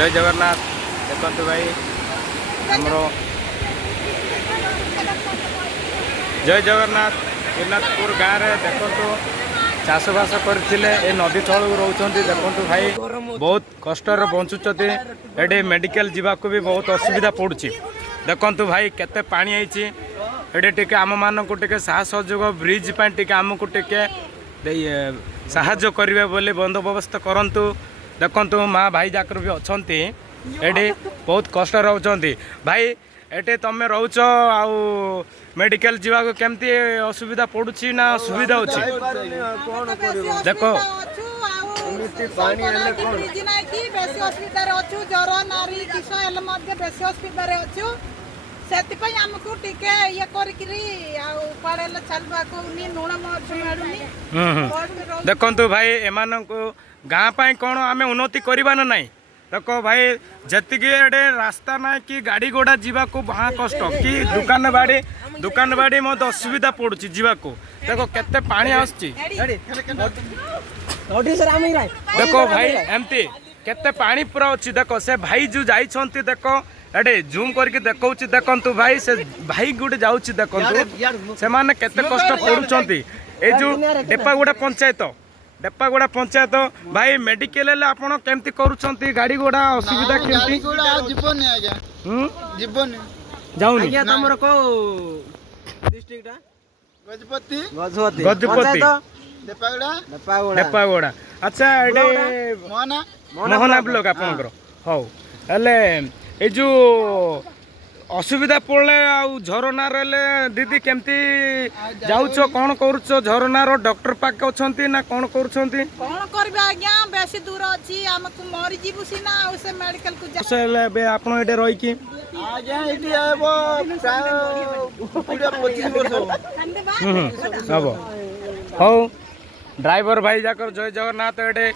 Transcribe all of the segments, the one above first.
जय जगन्नाथ। देखते भाई आमर जय जगन्नाथ त्रिनाथपुर गाँव में देखु चाषबास करते नदी तल रोच देखु भाई बहुत कष्ट बंचुंट ये मेडिकल जावाक भी बहुत असुविधा पड़ुछि। देखु भाई केते पानी आईची ये टे आम मान को सहयोग ब्रिज टे आमको टे साहाଯ୍ୟ करेंगे बोली बंदोबस्त करंतु। देखु माँ भाई जाकर भी अच्छा ये बहुत कष्ट रोचंती भाई ये तुम रोच आउ मेडिकल जावाक केमती असुविधा पड़ुछि ना सुविधा अच्छी देख देखु भाई एमान गाँ कौन आम उन्नति करवा ना नाई। देख भाई जी रास्ता ना कि गाड़ी घोड़ा जावाक बहुत कष्ट कि दुकान बाड़ी मत असुविधा पड़ुछि जावाक। देख केते पानी आसछि देख भाई एमती केते पानी पूरा अच्छी। देख से भाई जो जाइछंती देख एडे जूम करके देखौछि देखंतु भाई से भाई गुटे जाउछि देखंतु से माने केते कष्ट पड़ुछंती। ए जो डेपागुड़ा पंचायत भाई मेडिकल आपण केमती करूछंती गाड़ी घोड़ा असुविधा केमती जीवन आज्ञा जीवन जाउनी आज्ञा तमरो को डिस्ट्रिक्ट गजपति गजपति डेपागुड़ा अच्छा एडे मोहना ब्लॉक आपनकर हौ हेले ए जो असुविधा पड़े झरना रे दीदी केमती जाउछ कौन करूछ झरनार डॉक्टर पाक अछंती ना कौन करूछंती कौन करबे आज्ञा बेसी दूर अछि हमकु मरि जीवु सिना आ से मेडिकल को जा से बे आपण एटे रही की आज्ञा इटी आबो प्राय 25 वर्ष हबो हौ ड्राइवर भाई जाकर जय जगन्नाथ एटे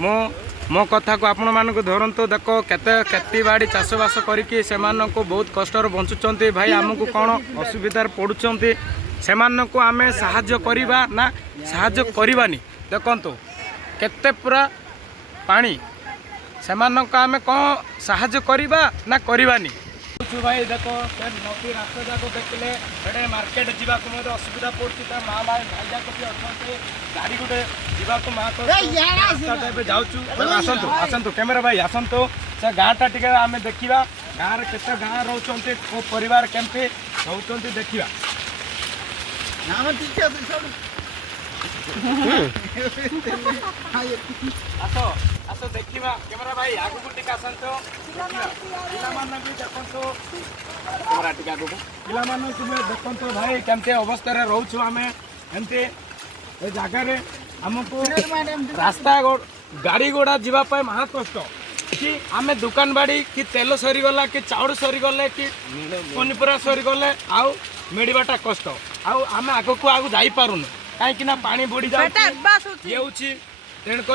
मो कथा को आपण मानक धरंतु। देख केते खेती बाड़ी चाषबास करके से बहुत कष्ट बंचुंट भाई आमको कौन असुविधार पड़ुंट से आम साहाଯ୍ୟ करवा ना साहाଯ୍য करवानी। देखु केते पूरा पानी से आम कौन साहाଯ୍ୟ करवा ना करवानी भाई। देख नदी रास्ता जाक देखले ये मार्केट जावाक असुविधा पड़ता माँ भाई भाई जाक भी अच्छे गाड़ी गोटे जावाक माँ आसतु आसतु कैमेरा भाई आसतु से गाँटा टी आम देखा गाँव में केते गाँ रोचंती को परिवार केमती रोचंती देखा आस आस देखा कैमेरा भाई आगू टी आसतु पिला भी देखु कैमेरा टी आगू पिला देखु भाई केमती अवस्था रोचु आम एमती जगार आमको रास्ता गाड़ी घोड़ा जावाई महा कष्ट कि आम दुकान बाड़ी कि तेल सरीगला कि चाउल सरीगले कि पनीपरिया सरीगले आउ मिलवाटा कष्ट आम आग को आगू जापारूनु कहीं पानी बुड़ी जाऊँगी तेणुक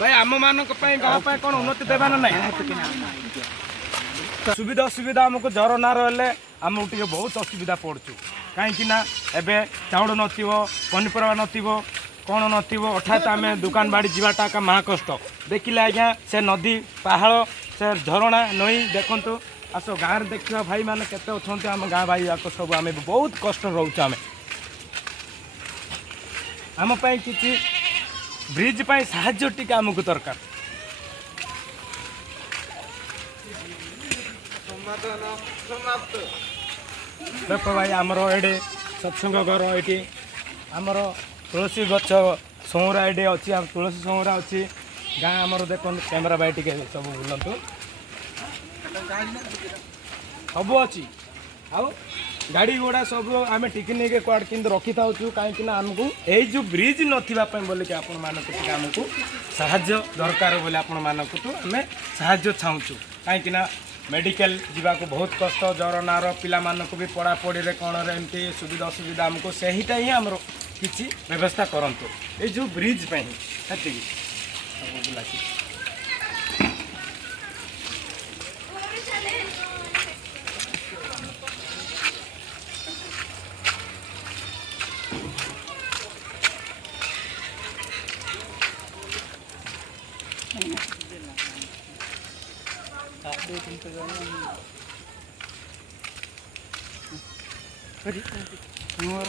भाई आम मान गाँव कौन उन्नति देवा ना सुविधा सुविधा आमको जर ना रही आमको टे बहुत असुविधा पड़चु कहीं एबे चाउल नथिबो पनीपरिया नथिबो कौन नथिबो अर्थात आम दुकान बाड़ी जावाटा का महा कष्ट देखिले आज्ञा से नदी पहाड़ से झरणा नई देखु आस गाँव देखा भाई मैंने केते अच्छे आम गाँ भाई जाक सब आम बहुत कष्ट रोच आम कि ब्रिज साहाଯ୍ୟ टिके आमको दरकार। देख भाई आमर ये सत्संग घर ये आमर तुलसी गच सौरा ये अच्छी तुलसी सौरा अच्छी गाँ आमर देख कैमेरा भाई टे सब बुलतु सब अच्छी आउ गाड़ी घोड़ा सब आम टिके नहीं कड़ कि रखी था कहीं आमको यही जो ब्रिज नापी बोल कि आपण मानक आमको साहाଯ୍ୟ दरकार बोले आपण मानक तो आम साहाଯ୍ୟ चाहूँ कहीं मेडिकल जावाक बहुत कष्ट जर नार पिला मानक भी पढ़ापढ़ी कौन एमती सुविधा असुविधा आमको सहीटा ही आमर किसी व्यवस्था करंतु ये जो ब्रिज पे ही मोर